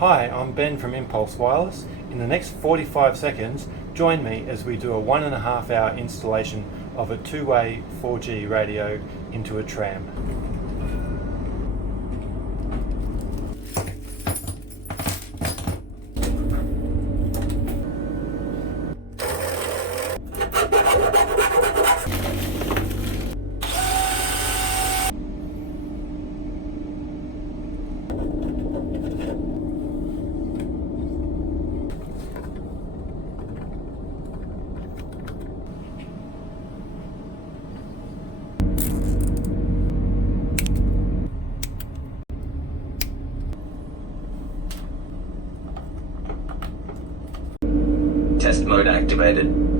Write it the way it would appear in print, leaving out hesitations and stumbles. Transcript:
Hi, I'm Ben from Impulse Wireless. In the next 45 seconds, join me as we do a 1.5 hour installation of a two-way 4G radio into a tram. Test mode activated.